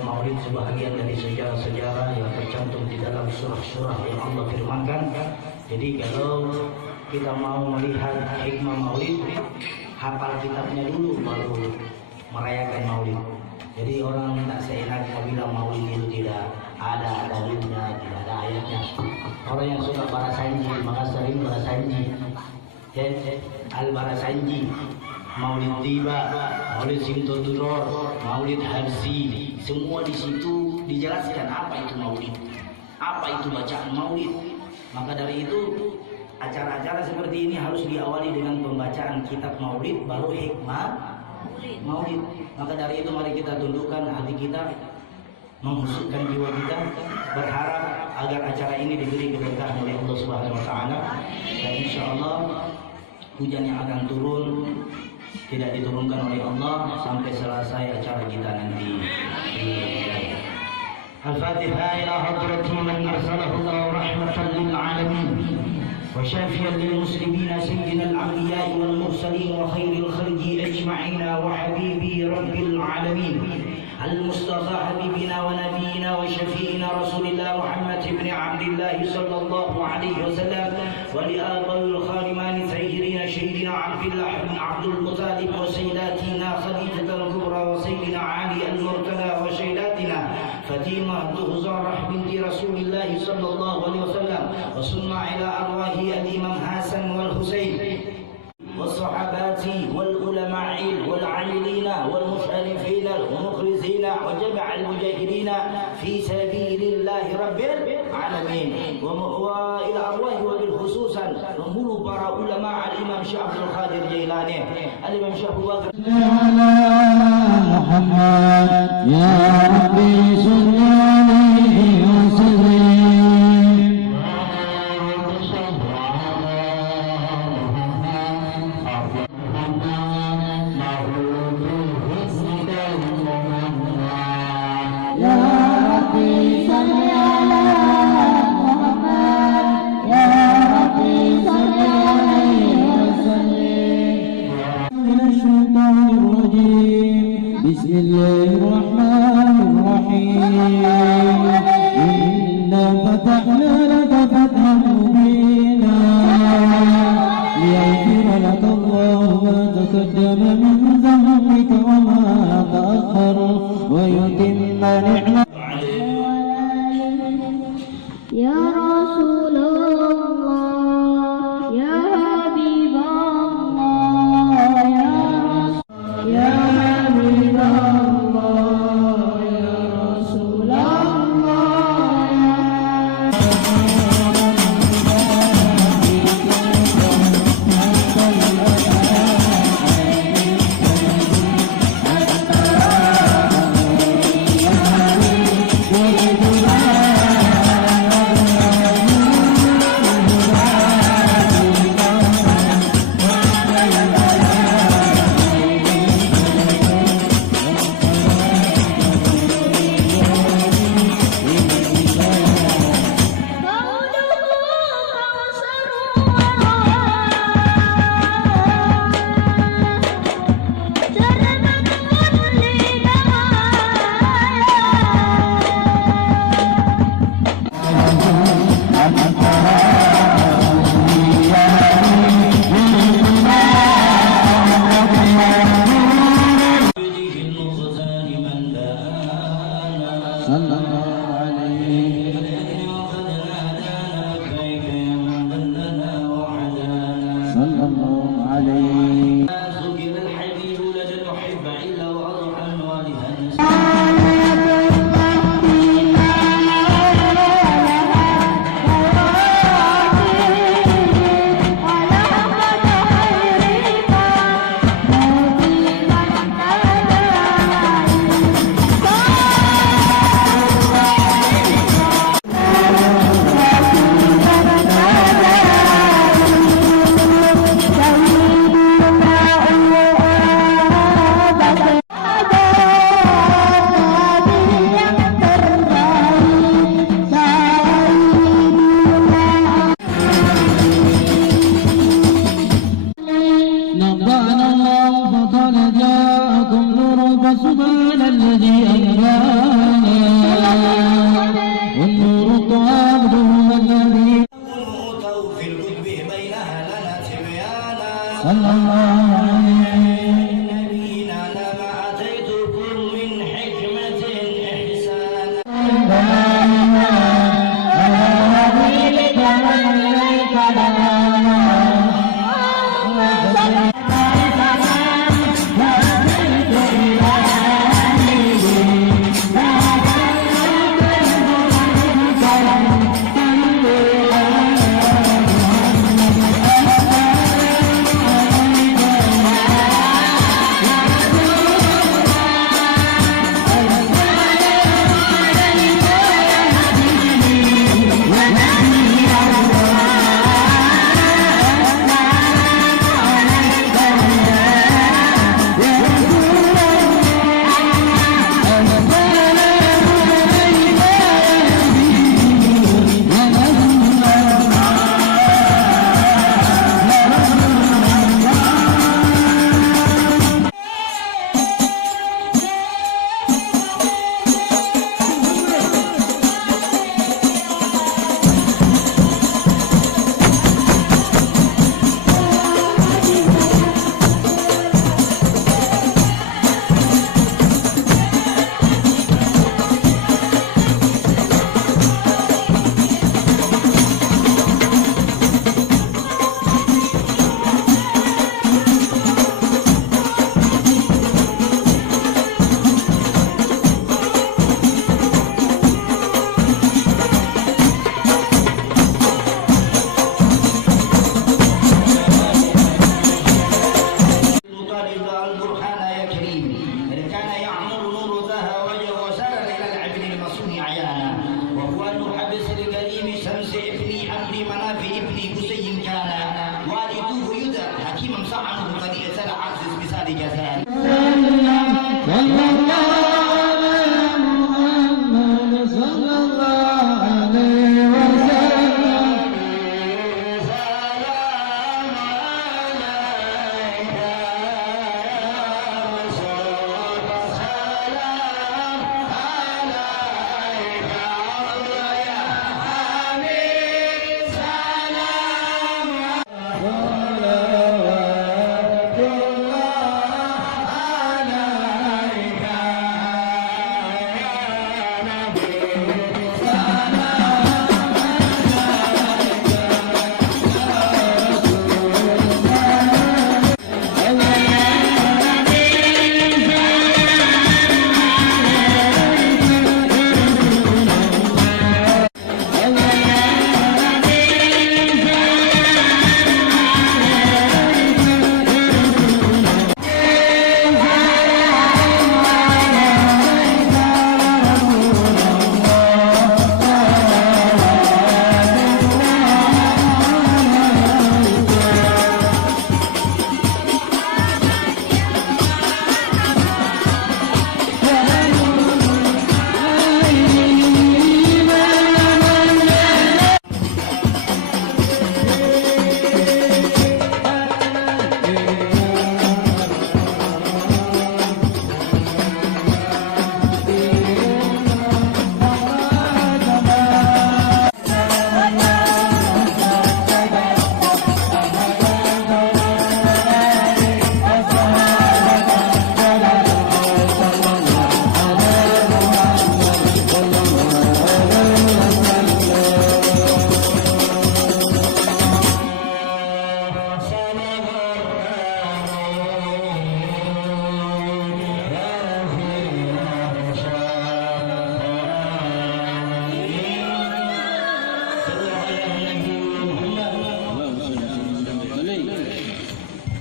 Maulid sebahagian dari sejarah-sejarah yang tercantum di dalam surah-surah yang Allah firmankan. Jadi kalau kita mau melihat hikmah Maulid, hafal kitabnya dulu baru merayakan Maulid. Jadi orang tak seenaknya bilang Maulid itu tidak ada dalilnya, tidak ada ayatnya. Orang yang suka barasanji, maka sering barasanji. Al-Barasanji, Maulid Tiba, Maulid Simtoduror, Maulid Habsi, semua di situ dijelaskan apa itu Maulid, apa itu bacaan Maulid. Maka dari itu acara-acara seperti ini harus diawali dengan pembacaan kitab Maulid, baru hikmah Maulid. Maka dari itu mari kita tundukkan hati kita, menghusukkan jiwa kita, berharap agar acara ini diberi keberkahan oleh Allah Subhanahu wa taala, dan insyaallah hujan yang akan turun tidak diturunkan oleh Allah sampai selesai acara kita nanti. Al-Fatihah ila hadrati man arsalahu Allah rahmatan lil alamin wa syafiyan lil muslimin sayyidina al-anbiya wal mursalin wa khairil khalqi ajma'in wa habibi rabbil alamin المصطفى حبيبنا ونبينا وشفينا رسول الله محمد بن عبد الله صلى الله عليه وسلم ولآباء الخادمان سيدنا شهيدنا عبد الله بن عبد المطلب وسيداتنا خديجة الكبرى وسيدنا علي المرتضى وسيداتنا فاطمة الزهراء بنت رسول الله صلى الله عليه وسلم وصلنا إلى أرواح الإمام حسن والحسين والصحابات والعلماء والعاملين والمشرفين والمخلصين وجميع المجاهدين في سبيل الله رب العالمين. وإلى أرواح وبالخصوص ومولو para ulama al-Imam Syekh Abdul Qadir Jailani, al-Imam Syekh Abu Bakar Muhammad ya Rabbi salli alaihi wasallim. Ya Rabbi salli ala Muhammad ya Rabbi salli alaihi wasallim. Minasyaitonir rajim. Bismillahirrahmanirrahim. Inna fatahna laka fathan mubina liyaghfira laka Allahu ma taqaddama min dhanbika wa ma ta'akhkhar wa yutimma ni'matahu Ya Rasulullah, Ya Habibullah, Ya Habibullah, Ya Rasulullah. والحسن عيانا وأخوان حبس الكريم شمس ابني أمري منافع ابني قسي كان والده يدى حكيما صعنه قد يسر عزز بسالك سان صلى الله على محمد صلى الله عليه وسلم سلام عليك يا رسول الله سلام عليك الله يا حبيب سلام صلوات الله عليك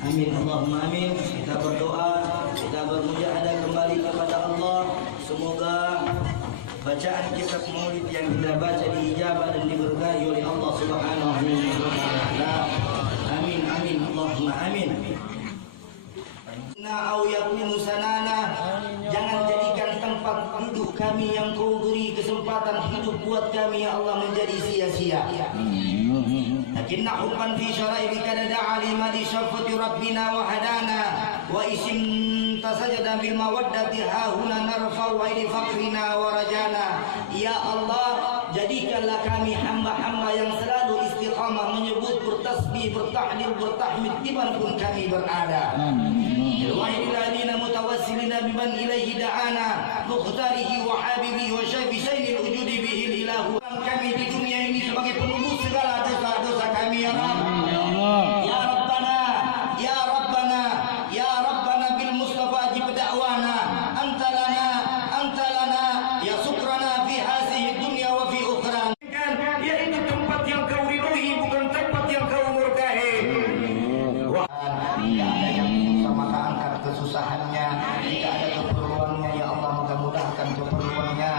Amin Allahumma amin. Kita berdoa, kita bermujahadah kembali kepada Allah. Semoga bacaan kitab maulid yang kita baca diijabah dan diberkahi oleh Allah Subhanahu wa taala. Amin amin Allahumma amin. Na au yakunu sanana, jangan jadikan tempat duduk kami yang kau beri kesempatan hidup buat kami ya Allah menjadi sia-sia. لكن حبا في شرائعك دعا لما لشفة ربنا وهدانا وإسم تسجد بالمودة ها هنا نرفع إلى فقرنا ورجانا. Ya Allah, jadikanlah kami hamba-hamba yang selalu istiqamah menyebut, bertasbih, bertahlil, bertahmid dimanapun kami berada. Wahidilladina mutawassilina biman ilaihi da'ana mukhtarihi wa habibi wa syafi sayyidil wujudi bihil ilahu. Kami di dunia ini sebagai penebus segala dosa-dosa kami ya Rabb. Ya Rabbana, ya Rabbana, ya Rabbana bil Mustafa jib da'wana anta lana ya sukrana fi hadhihi dunya wa fi ukhra. Ya ini tempat yang kau ridhoi, bukan tempat yang kau murkahi. Tidak ada yang susah maka angkat kesusahannya. Jika ada keperluannya ya Allah maka mudahkan keperluannya.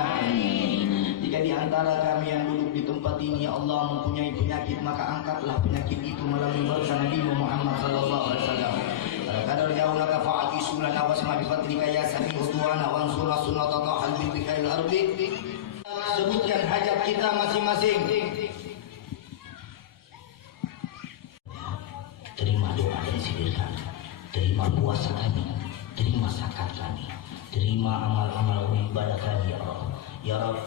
Jika di antara kami yang duduk di tempat ini ya Allah mempunyai penyakit maka angkatlah penyakit itu melalui berkah Nabi Muhammad sallallahu alaihi wasallam. Kadar jauh laka fa'ati sulana wasma bi fadlika ya sami udwana wa ansurna sunnata halbi bi khairil ardi. Sebutkan hajat kita masing-masing. Terima doa dan zikir kami, terima puasa kami, terima zakat kami, terima amal-amal ibadah kami ya Allah. Ya Rabb,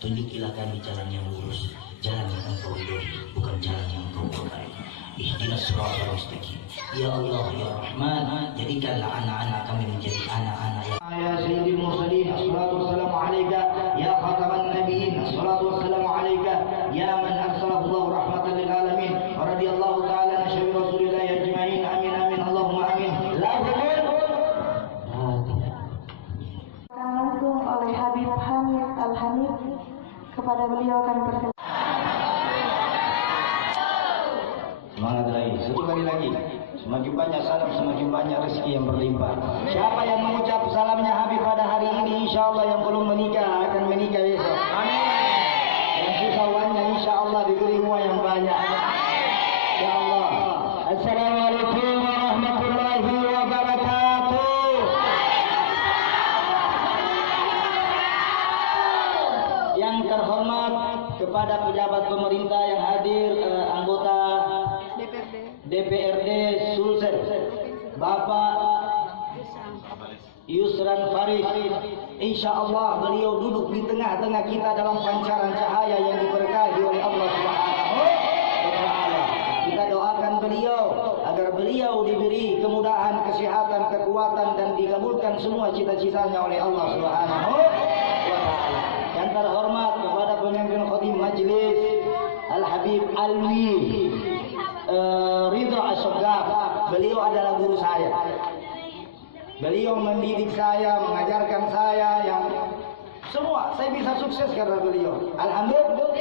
tunjukilah kami jalan yang lurus, jalan yang Engkau ridhoi, bukan jalan yang Engkau murkai. Ihdinas siratal mustaqim. Ya Allah ya Rahman, jadikanlah anak-anak kami menjadi anak-anak ya Sayyidil Mursalin. Assalatu wassalamu alayka ya khataman nabiyyin. Assalatu wassalamu alayka ya man arsalahu Allah rahmatan lil alamin. Radhiyallahu ta'ala an syabi Rasulillah ajma'in. Amin amin Allahumma amin. Langsung oleh Habib Hamid Al-Hamid. Kepada beliau akan berkata. Semangat lagi, satu kali lagi. Semakin banyak salam, semakin banyak rezeki yang berlimpah. Siapa yang mengucap salamnya Habib pada hari ini, insya Allah yang belum menikah akan menikah besok. Amin. Yang susah uangnya insya Allah diberi uang yang banyak. Ya Allah. Assalamualaikum warahmatullahi wabarakatuh. Yang terhormat kepada pejabat pemerintah yang hadir, anggota DPRD Sulsel, Bapak Yusran Faris, insya Allah beliau duduk di tengah-tengah kita dalam pancaran cahaya yang diberkahi oleh Allah Subhanahu wa Ta'ala. Kita doakan beliau agar beliau diberi kemudahan, kesehatan, kekuatan dan dikabulkan semua cita-citanya oleh Allah Subhanahu wa Ta'ala. Yang terhormat kepada pemimpin khatib majelis Al-Habib Alwi Ridho Asyogaf, beliau adalah guru saya. Beliau mendidik saya, mengajarkan saya yang semua. Saya bisa sukses karena beliau. Alhamdulillah.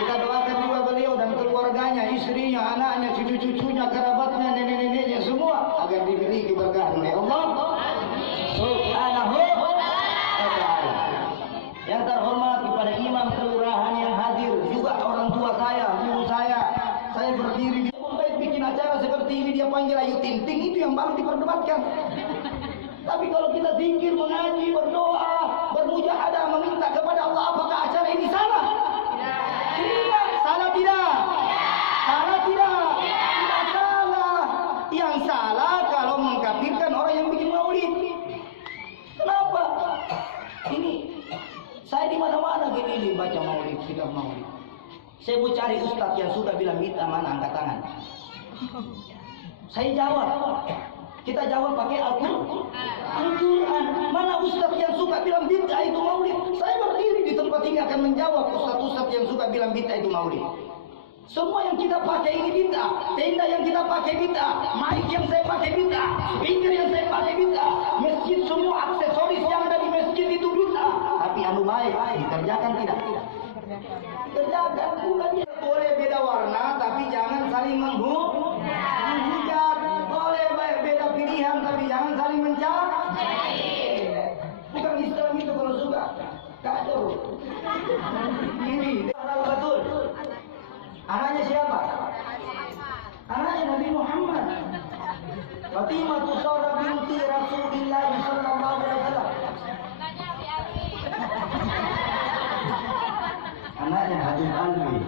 Kita doakan juga beliau dan keluarganya, istrinya, anaknya, cucu-cucunya, kerabatnya, nenek-neneknya semua agar diberi keberkahan oleh Allah Subhanahu wa Ta'ala. Yang terhormat kepada imam kelurahan yang hadir, juga orang tua saya, guru saya. Saya berdiri di baik bikin acara seperti ini, dia panggil Ayu Ting Ting, itu yang baru diperdebatkan. Tapi kalau kita zikir, mengaji, berdoa, bermujahadah, meminta kepada Allah, apakah acara ini salah? Tidak. Salah tidak? Salah tidak? Tidak salah. Yang salah kalau mengkafirkan orang yang bikin maulid. Kenapa? Ini saya di mana-mana gini baca maulid, sikap maulid. Saya mau cari ustadz yang sudah bilang bid'ah, mana angkat tangan. Saya jawab. Kita jawab pakai Al-Quran. Mana ustadz yang suka bilang bid'ah itu maulid? Saya berdiri di tempat ini akan menjawab ustadz-ustadz yang suka bilang bid'ah itu maulid. Semua yang kita pakai ini bid'ah. Tenda yang kita pakai bid'ah. Mic yang saya pakai bid'ah. Speaker yang saya pakai bid'ah. Masjid, semua aksesoris yang ada di masjid itu bid'ah. Tapi anu baik dikerjakan tidak? Kerjakan. Boleh beda warna tapi jangan saling menghujat. Boleh beda pilihan tapi jangan saling mencari. Bukan Islam itu kalau suka kacau. Ini betul. Anaknya siapa? Anaknya Nabi Muhammad. Fatimah Zahra binti Rasulullah sallallahu alaihi wasallam. Anaknya Habib Alwi.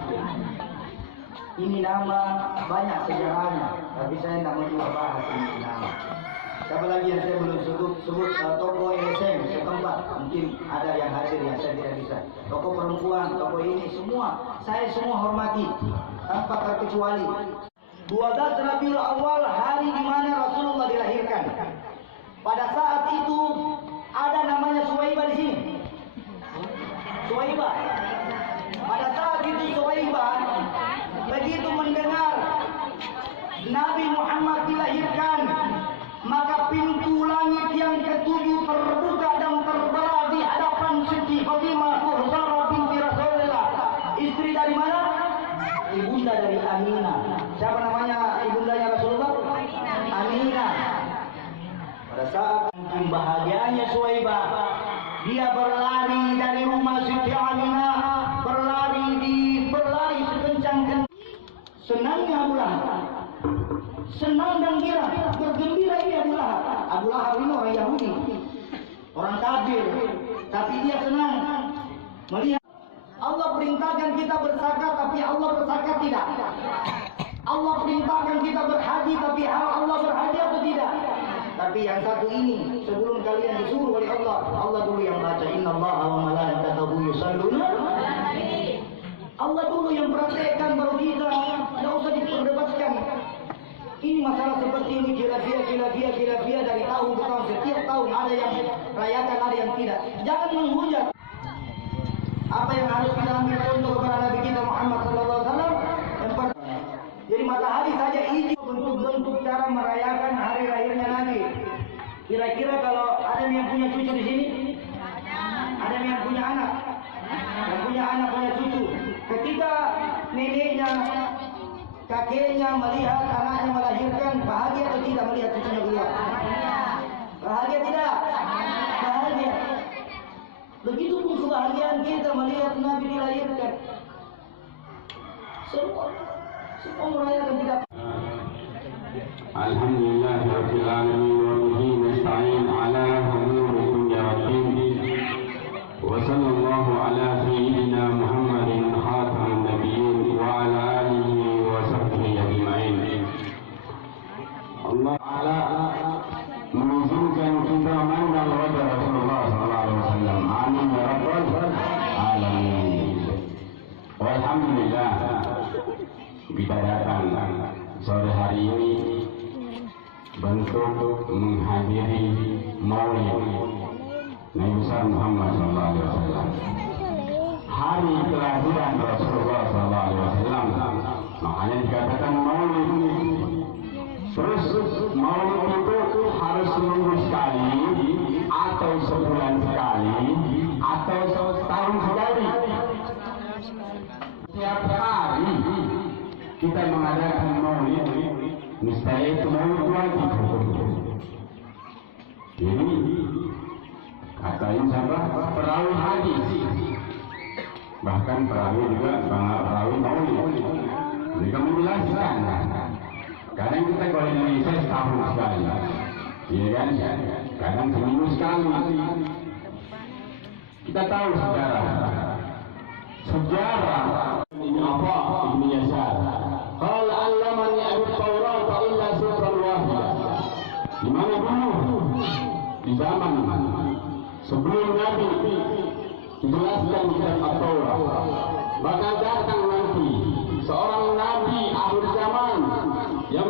Ini nama banyak sejarahnya, tapi saya tidak mau juga bahas ini nama. Siapa lagi yang saya belum sebut tokoh LSM setempat, mungkin ada yang hadir yang saya tidak bisa. Tokoh perempuan, tokoh ini semua, saya semua hormati tanpa terkecuali. 12 Rabiul Awal, hari di mana Rasulullah dilahirkan. Pada saat itu ada namanya Suwaibah di sini. Suwaibah. Pada saat itu Suwaibah begitu mendengar Nabi Muhammad dilahirkan, maka pintu langit yang ketujuh terbuka dan terbelah di hadapan Siti Fatimah Zahra binti Rasulullah. Istri dari mana? Ibunda dari Aminah. Siapa namanya ibundanya Rasulullah? Aminah. Pada saat bahagianya Suwaibah, dia berlari dari rumah Siti Aminah, berlari sekencang-kencang. Senangnya Abu Lahab, senang dan gembira, bergembira ini Abu Lahab. Abu Lahab ini orang Yahudi, orang kafir, tapi dia senang melihat Allah perintahkan kita berzakat, tapi Allah berzakat tidak. Allah perintahkan kita berhaji, tapi Allah berhaji atau tidak? Tapi yang satu ini, sebelum kalian disuruh oleh Allah, Allah dulu yang baca innallaha wa malaikatahu yusholluna. Allah dulu yang praktekkan, baru kita, tidak usah diperdebatkan. Ini masalah seperti ini, khilafiyah dari tahun ke tahun. Setiap tahun ada yang rayakan, ada yang tidak. Jangan menghujat. Apa yang harus kita ambil contoh kepada Nabi kita Muhammad SAW? Jadi matahari saja izin bentuk-bentuk cara merayakan hari lahirnya Nabi. Kira-kira kalau ada yang punya cucu di sini, ada yang punya anak, punya cucu. Ketika neneknya kakeknya melihat anaknya melahirkan, bahagia atau tidak melihat cucunya beliau? Bahagia tidak? Bahagia. Begitupun kebahagiaan kita melihat Nabi dilahirkan. Semua merayakan tidak. Alhamdulillah rabbil alamin wa bihi nasta'in ala umuri dunya waddin. Wa sallallahu ala sayyidina Muhammadin khatamin nabiyyin wa ala alihi wa sahbihi ajma'in. Allah Ta'ala mengizinkan kita mandang wajah Rasulullah sallallahu alaihi wasallam. Amin ya rabbal alamin. Alhamdulillah kita datang sore hari ini bentuk menghadiri Maulid Nabi besar Muhammad sallallahu alaihi wasallam. Hari kelahiran Rasulullah sallallahu alaihi wasallam. Makanya dikatakan Maulid. Terus Maulid itu harus seminggu sekali atau sebulan sekali atau setahun sekali. Setiap hari kita mengadakan Maulid, niscaya itu Maulid wajib. Jadi katain siapa? Perawi hadis, bahkan perawi juga perawi Maulid. Mereka menjelaskan. Kadang kita kalau Indonesia setahun sekali, iya kan? Kadang seminggu sekali. Kita tahu sejarah ini apa? Ibnu Yasar. Qal allamani at-Taurat illa sutran wahidah. Di mana dulu di zaman sebelum Nabi dijelaskan di dalam At-Taurat. Bakal datang nanti seorang nabi akhir zaman yang